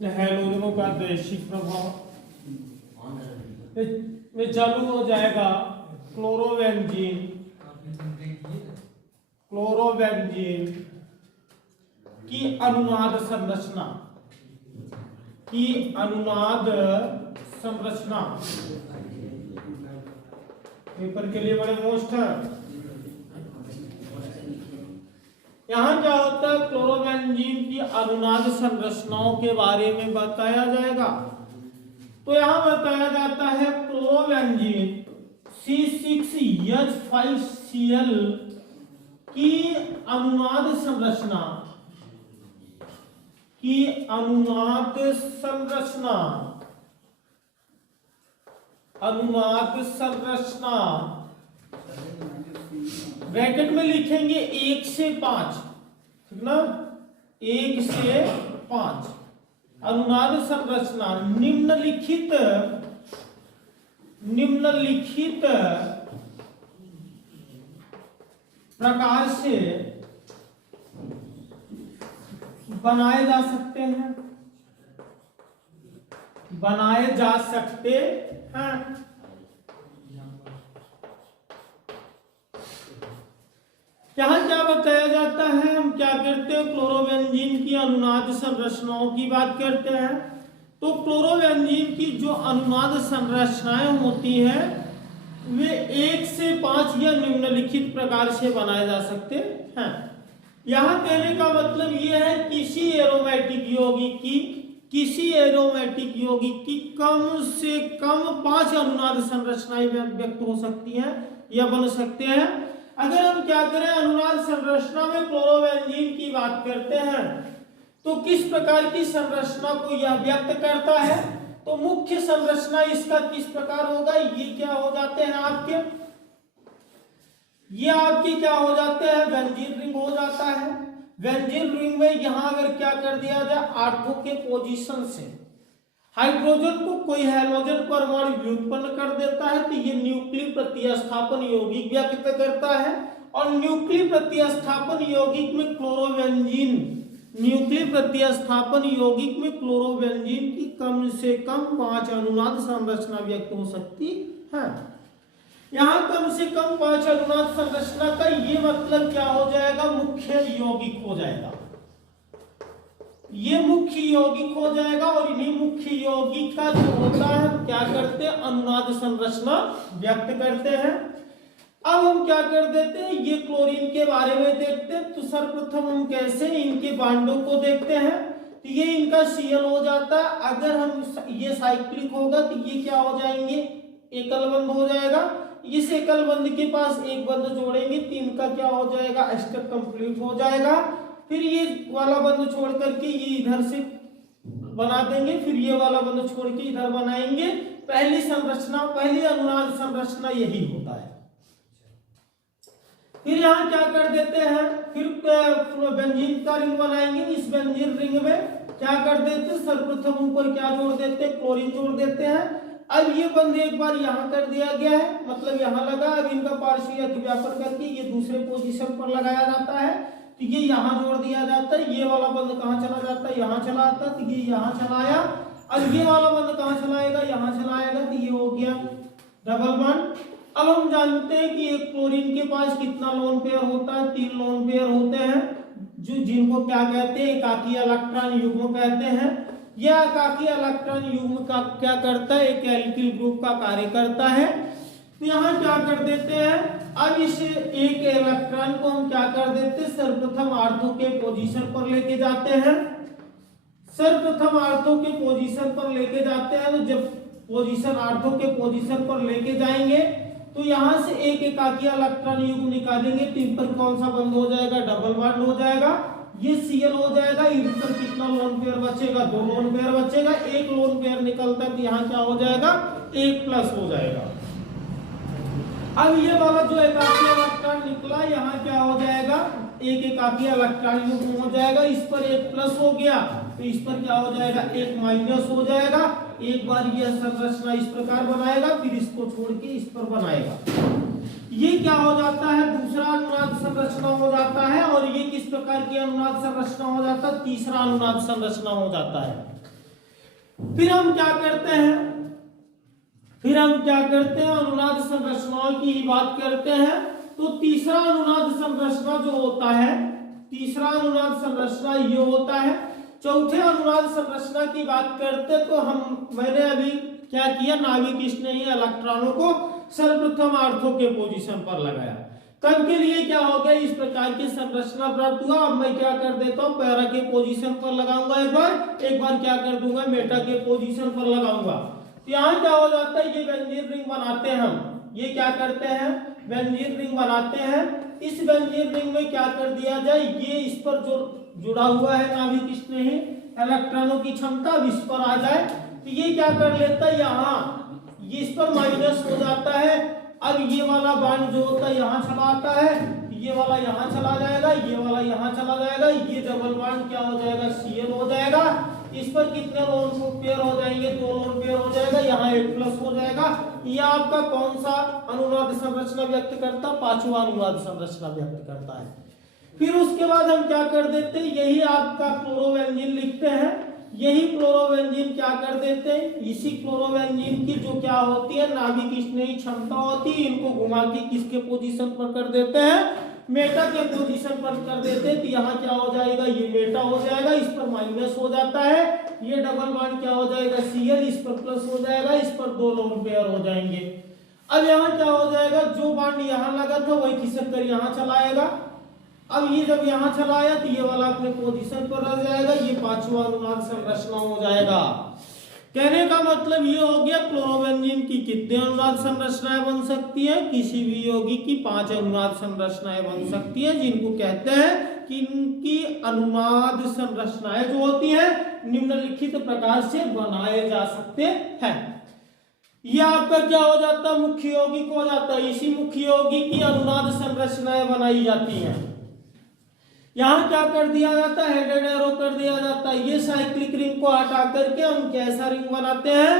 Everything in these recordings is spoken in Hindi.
हैलोजनों का दैशिक प्रभाव में चालू हो जाएगा क्लोरोबेंजीन की अनुनाद संरचना पेपर के लिए बड़े मोस्ट है। यहाँ क्या होता है, क्लोरोबेंजीन की अनुनाद संरचनाओं के बारे में बताया जाएगा। तो यहाँ बताया जाता है क्लोरोबेंजीन C6H5Cl की अनुनाद संरचना ब्रैकेट में लिखेंगे 1 से 5, ठीक ना, 1 से 5 अनुनाद संरचना निम्नलिखित प्रकार से बनाए जा सकते हैं। यहाँ क्या बताया जाता है, हम क्या करते हैं, क्लोरोबेंजीन की अनुनाद संरचनाओं की बात करते हैं। तो क्लोरोबेंजीन की जो अनुनाद संरचनाएं होती हैं वे 1 से 5 या निम्नलिखित प्रकार से बनाए जा सकते हैं। यहाँ कहने का मतलब यह है किसी एरोमेटिक यौगिक की कम से कम 5 अनुनाद संरचनाएं व्यक्त हो सकती हैं या बन सकते हैं। अगर हम क्या करें, अनुनाद संरचना में क्लोरोबेंजीन की बात करते हैं तो किस प्रकार की संरचना को यह व्यक्त करता है, तो मुख्य संरचना इसका किस प्रकार होगा, ये क्या हो जाते हैं आपके, ये आपके क्या हो जाते हैं, बेंजीन रिंग हो जाता है। बेंजीन रिंग में यहां अगर क्या कर दिया जाए, आर्थो के पोजीशन से हाइड्रोजन को कोई हैलोजन परमाणु व्युत्पन्न कर देता है, तो ये न्यूक्लियर प्रतिस्थापन यौगिक व्यक्त करता है। और न्यूक्लियर प्रतिस्थापन यौगिक में क्लोरोबेंजीन की कम से कम 5 अनुनाद संरचना व्यक्त हो सकती है। यहाँ कम से कम 5 अनुनाद संरचना का ये मतलब क्या हो जाएगा, मुख्य यौगिक हो जाएगा, ये मुख्य यौगिक हो जाएगा। और इन्हीं मुख्य यौगिक का जो होता है क्या करते हैं, अनुनाद संरचना व्यक्त करते हैं। अब हम क्या कर देते हैं, ये क्लोरीन के बारे में देखते हैं। तो सर्वप्रथम हम कैसे इनके बांडों को देखते हैं, तो ये इनका Cl हो जाता है। अगर हम ये साइक्लिक होगा तो ये क्या हो जाएंगे, एकल बंध हो जाएगा। इस एकल बंध के पास एक बंध जोड़ेंगे तो इनका क्या हो जाएगा, स्टेप कंप्लीट हो जाएगा। फिर ये वाला बंध छोड़ करके ये इधर से बना देंगे, फिर ये वाला बंध छोड़ के इधर बनाएंगे। पहली अनुनाद संरचना यही होता है। फिर यहाँ क्या कर देते हैं, फिर बेंजीन का रिंग बनाएंगे। इस बेंजीन रिंग में क्या कर देते हैं, सर्वप्रथम ऊपर क्या जोड़ देते हैं, क्लोरीन जोड़ देते हैं। अब ये बंध एक बार यहाँ कर दिया गया है, मतलब यहाँ लगा। अब इनका पार्शियल अतिव्यापन करके ये दूसरे पोजीशन पर लगाया जाता है, तो ये यहाँ जोड़ दिया जाता है। ये वाला बंध कहाँ चला जाता है, यहाँ चला आता है, तो ये यहाँ चलाया। अब ये वाला बंध कहाँ चलाएगा, यहाँ चलाएगा, तो ये हो गया डबल बॉन्ड। अब हम जानते हैं कि एक क्लोरीन के पास कितना लोन पेयर होता है, 3 लोन पेयर होते हैं, जिनको क्या कहते हैं, एकाकी इलेक्ट्रॉन युग्म कहते हैं। यह एकाकी इलेक्ट्रॉन युग्म का क्या करता है, एक एल्किल ग्रुप का कार्य करता है। तो यहाँ क्या कर देते हैं, अब इस एक इलेक्ट्रॉन को हम क्या कर देते हैं, सर्वप्रथम आर्थो के पोजीशन पर लेके जाते हैं। तो जब पोजीशन आर्थो के पोजीशन पर लेके जाएंगे तो यहाँ से एक एकाकी इलेक्ट्रॉन युग्म निकालेंगे, तो इन पर कौन सा बंध हो जाएगा, डबल बॉन्ड हो जाएगा। ये Cl हो जाएगा। इन पर कितना लोन पेयर बचेगा, 2 लोन पेयर बचेगा। एक लोन पेयर निकलता है तो यहाँ क्या हो जाएगा, 1 प्लस हो जाएगा। अब ये वाला जो एकाकी इलेक्ट्रॉन निकला, यहाँ क्या हो जाएगा, एक एकाकी इलेक्ट्रॉन युग्म हो जाएगा। इस पर 1 प्लस हो गया, तो इस पर क्या हो जाएगा, 1 माइनस हो जाएगा। एक बार यह संरचना इस प्रकार बनाएगा, फिर इसको छोड़ के इस पर बनाएगा। ये क्या हो जाता है, दूसरा अनुनाद संरचना हो जाता है। और ये किस प्रकार की अनुनाद संरचना हो जाता है, तीसरा अनुनाद संरचना हो जाता है। फिर हम क्या करते हैं, अनुनाद संरचनाओं की ही बात करते हैं। तो तीसरा अनुनाद संरचना जो होता है, तीसरा अनुनाद संरचना ये होता है। चौथे अनुनाद संरचना की बात करते तो मैंने अभी क्या किया, नाभिक स्नेही इलेक्ट्रॉनों को सर्वप्रथम आर्थो के पोजीशन पर लगाया। कब के लिए क्या हो गया, इस प्रकार की संरचना प्राप्त हुआ। अब मैं क्या कर देता हूँ, पैरा के पोजीशन पर लगाऊंगा एक बार क्या कर दूंगा, मेटा के पोजीशन पर लगाऊंगा। तो यहाँ क्या हो जाता है, ये बेंजीन रिंग बनाते हैं हम, ये क्या करते हैं, बेंजीन रिंग बनाते हैं। इस बेंजीन रिंग में क्या कर दिया जाए, ये इस पर जो जुड़ा हुआ है नाभिक स्नेही इलेक्ट्रॉनों की क्षमता अब इस पर आ जाए, तो ये क्या कर लेता है, यहाँ ये इस पर माइनस हो जाता है। अब ये वाला बॉन्ड जो होता है यहाँ चला आता है, ये वाला यहाँ चला जाएगा, ये वाला यहाँ चला जाएगा, ये डबल बॉन्ड क्या हो जाएगा, Cl हो जाएगा। इस पर कितने लोन पेयर हो जाएंगे, 2 लोन पेयर हो जाएगा, यहाँ 8 प्लस हो जाएगा। ये आपका कौन सा अनुनाद संरचना व्यक्त करता, पांचवा अनुनाद संरचना व्यक्त करता है। फिर उसके बाद हम क्या कर देते हैं, यही आपका क्लोरोबेंजीन लिखते हैं। यही क्लोरोबेंजीन क्या कर देते हैं, इसी क्लोरोबेंजीन की जो क्या होती है, नाभिक स्नेही क्षमता होती है, इनको घुमा के किसके पोजीशन पर कर देते हैं, मेटा के पोजीशन पर कर देते हैं। तो यहाँ क्या हो जाएगा, ये मेटा हो जाएगा, इस पर माइनस हो जाता है। ये डबल बॉन्ड क्या हो जाएगा, Cl, इस पर प्लस हो जाएगा, इस पर 2 लोन पेयर हो जाएंगे। अब यहाँ क्या हो जाएगा, जो बॉन्ड यहाँ लगा था वही खिसक कर यहाँ चला आएगा। अब ये जब यहाँ चला आया तो ये वाला अपने पोजीशन पर रह जाएगा, ये पांचवा अनुनाद संरचना हो जाएगा। कहने का मतलब ये हो गया, क्लोरोबेंजीन की कितने अनुनाद संरचनाएं बन सकती है, किसी भी यौगिक की 5 अनुनाद संरचनाएं बन सकती है, जिनको कहते हैं कि इनकी अनुनाद संरचनाएं जो होती है निम्नलिखित प्रकार से बनाए जा सकते हैं। ये आपका क्या हो जाता है, मुख्य यौगिक हो जाता है। इसी मुख्य यौगिक की अनुनाद संरचनाएं बनाई जाती हैं। यहाँ क्या कर दिया जाता है, हेडेड एरो कर दिया जाता है। ये साइक्लिक रिंग को हटा करके हम कैसा रिंग बनाते हैं,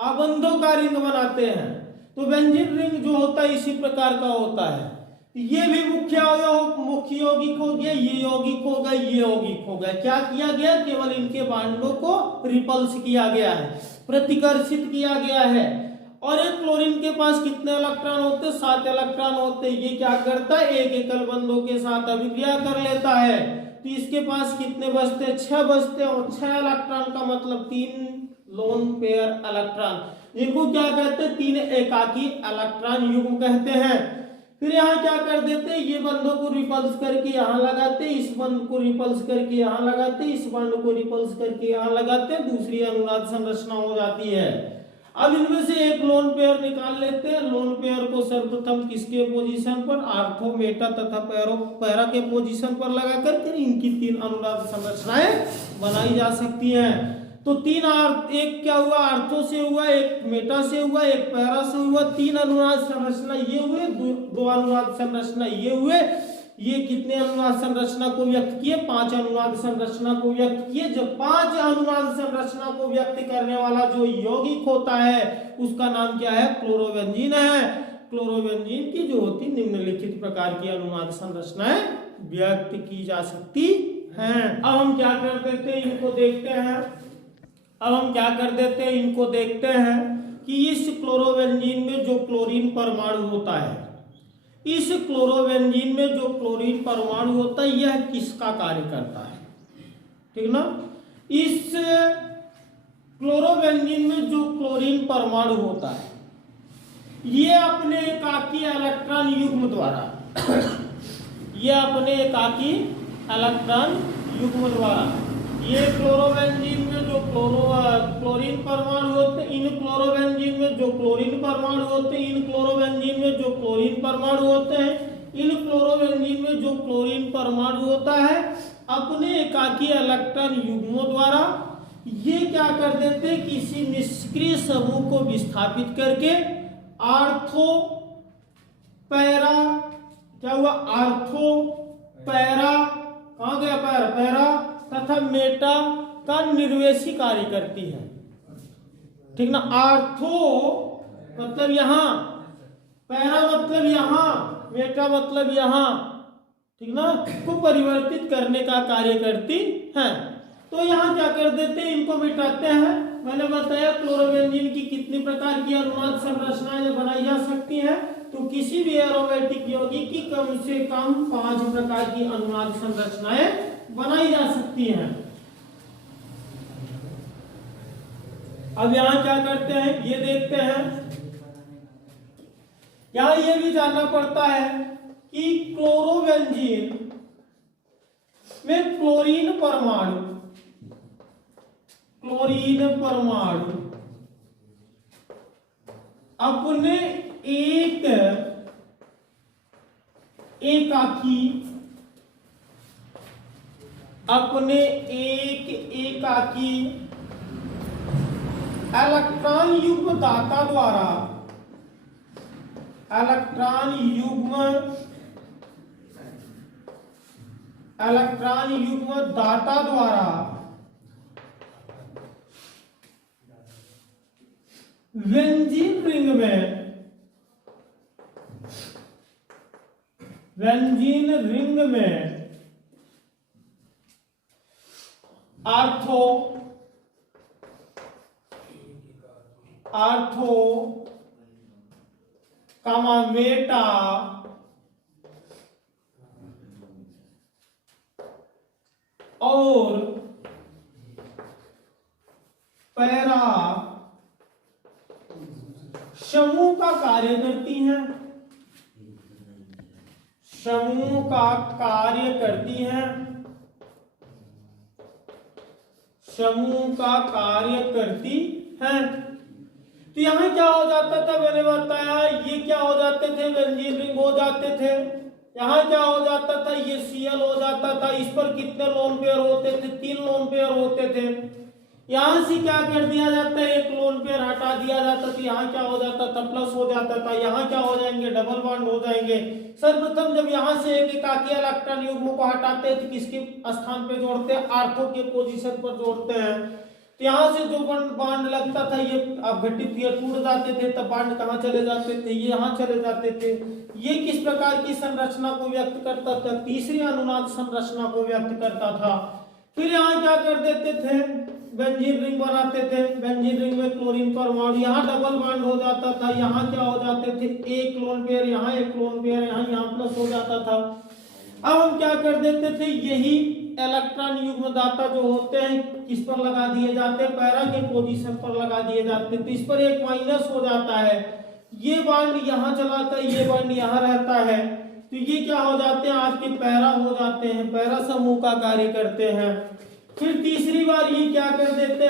आबंधों का रिंग बनाते हैं। तो बेंजीन रिंग जो होता है इसी प्रकार का होता है। ये भी मुख्य यौगिक हो गया, ये यौगिक हो गया, ये यौगिक हो गया। क्या किया गया, केवल इनके बांडों को रिपल्स किया गया है, प्रतिकर्षित किया गया है। और एक क्लोरीन के पास कितने इलेक्ट्रॉन होते हैं, 7 इलेक्ट्रॉन होते हैं। ये क्या करता है, एक एकल बंधों के साथ अभिक्रिया कर लेता है। तो इसके पास कितने बचते हैं, 6 बचते हैं। और 6 इलेक्ट्रॉन का मतलब 3 लोन पेयर इलेक्ट्रॉन, जिनको क्या कहते हैं, 3 एकाकी इलेक्ट्रॉन युग्म कहते हैं। फिर यहाँ क्या कर देते हैं, ये बंधों को रिपल्स करके यहाँ लगाते, इस बंध को रिपल्स करके यहाँ लगाते, इस बंध को रिपल्स करके यहाँ लगाते, दूसरी अनुनाद संरचना हो जाती है। अब इनमें से एक लोन पेयर निकाल लेते हैं। लोन पेयर को सर्वप्रथम किसके पोजीशन पर, आर्थो, मेटा तथा पैरा के पोजीशन पर लगा करके इनकी 3 अनुनाद संरचनाएं बनाई जा सकती हैं। तो 3 एक क्या हुआ, आर्थो से हुआ, एक मेटा से हुआ, एक पैरा से हुआ। 3 अनुनाद संरचना ये हुए, 2 अनुनाद संरचना ये हुए। ये कितने अनुनाद संरचना को व्यक्त किए, 5 अनुनाद संरचना को व्यक्त किए। जब 5 अनुनाद संरचना को व्यक्त करने वाला जो यौगिक होता है उसका नाम क्या है, क्लोरोबेंजीन है। क्लोरोबेंजीन की जो होती निम्नलिखित प्रकार की अनुनाद संरचनाएं व्यक्त की जा सकती हैं। अब हम क्या कर देते हैं, इनको देखते हैं कि इस क्लोरोबेंजीन में जो क्लोरीन परमाणु होता है, इस क्लोरोबेंजीन में जो क्लोरीन परमाणु होता है यह किसका कार्य करता है, ठीक ना। इस क्लोरोबेंजीन में जो क्लोरीन परमाणु होता है ये अपने एकाकी इलेक्ट्रॉन युग्म द्वारा ये क्लोरोबेंजीन में जो क्लोरीन परमाणु होते हैं, इन क्लोरोबेंजीन में जो क्लोरीन परमाणु होते हैं, इन क्लोरोबेंजीन में जो क्लोरीन परमाणु होते हैं, इन क्लोरोबेंजीन में जो क्लोरीन परमाणु होता है अपने एकाकी इलेक्ट्रॉन युग्मों द्वारा ये क्या कर देते हैं, किसी निष्क्रिय समूह को विस्थापित करके आर्थो पैरा, क्या हुआ, आर्थो पैरा, कहाँ गया पैरा तथा मेटा का निर्वेशी कार्य करती है, ठीक ना। आर्थो मतलब यहाँ, पैरा मतलब यहाँ, मेटा मतलब यहाँ, ठीक ना, को परिवर्तित करने का कार्य करती है। तो यहाँ क्या कर देते हैं, इनको मिटाते हैं, मैंने बताया क्लोरोबेंजीन की कितनी प्रकार की अनुनाद संरचनाएं बनाई जा सकती हैं, तो किसी भी एरोमेटिक यौगिक की कम से कम 5 प्रकार की अनुनाद संरचनाएं बनाई जा सकती हैं। अब यहां क्या करते हैं ये देखते हैं। यहां ये भी जानना पड़ता है कि क्लोरोबेंजीन में क्लोरीन परमाणु अपने एक एकाकी इलेक्ट्रॉन युग्म दाता द्वारा बेंजीन रिंग में आर्थो मेटा और पैरा समूह का कार्य करती हैं, तो यहां क्या हो जाता था, मैंने बताया ये क्या हो जाते थे, बेंजीन रिंग हो जाते थे। यहां क्या हो जाता था, ये Cl हो जाता था। इस पर कितने लोन पेयर होते थे, 3 लोन पेयर होते थे। यहां से क्या कर दिया जाता है, एक लोन पेयर हटा दिया जाता, तो यहाँ क्या हो जाता था, प्लस हो जाता था। यहाँ क्या हो जाएंगे, डबल बॉन्ड हो जाएंगे। सर्वप्रथम जब यहाँ से एक एकाकी इलेक्ट्रॉन युग्म को हटाते हैं तो किसके स्थान पे जोड़ते हैं, आर्थो के पोजीशन पर जोड़ते हैं। तो यहाँ से जो बॉन्ड लगता था ये अपघटित ये टूट जाते थे, तब बॉन्ड कहाँ चले जाते थे, ये यहाँ चले जाते थे। ये किस प्रकार की संरचना को व्यक्त करता था, तीसरी अनुनाद संरचना को व्यक्त करता था। फिर यहाँ क्या कर देते थे, बेंजीन रिंग बनाते थे। बेंजीन रिंग में क्लोरीन परमाणु, यहाँ डबल बॉन्ड हो जाता था। यहाँ क्या हो जाते थे, एक लोन पेयर, यहाँ एक लोन पेयर, यहाँ प्लस हो जाता था। अब हम क्या कर देते थे, यही इलेक्ट्रॉन युग्म दाता जो होते हैं किस पर लगा दिए जाते हैं, पैरा के पोजीशन पर लगा दिए जाते हैं। तो इस पर एक माइनस हो जाता है, ये बॉन्ड यहाँ चलाता है, ये बॉन्ड यहाँ रहता है। तो ये क्या हो जाते हैं, आपके पैरा हो जाते हैं, पैरा समूह का कार्य करते हैं। फिर तीसरी बार ये क्या कर देते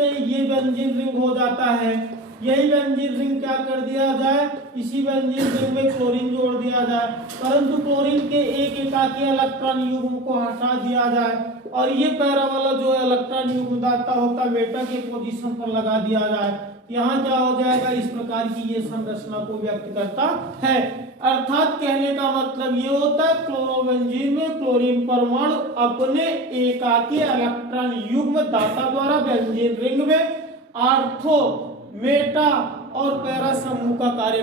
हैं, ये बेंजीन रिंग हो जाता है। यही बेंजीन रिंग क्या कर दिया जाए, इसी बेंजीन रिंग में क्लोरीन जोड़ दिया जाए, परंतु क्लोरीन के एक एकाकी इलेक्ट्रॉन युग्म को हटा दिया जाए और ये पैरा वाला जो इलेक्ट्रॉन युग्म दाता होता है मेटा के पोजीशन पर लगा दिया जाए। यहाँ क्या हो जाएगा, इस प्रकार की ये संरचना को व्यक्त करता है। अर्थात कहने का मतलब ये होता है, क्लोरोबेंजीन में क्लोरीन परमाणु अपने एकाकी इलेक्ट्रॉन युग्म दाता द्वारा बेंजीन रिंग में आर्थो, मेटा और पैरा समूह का कार्य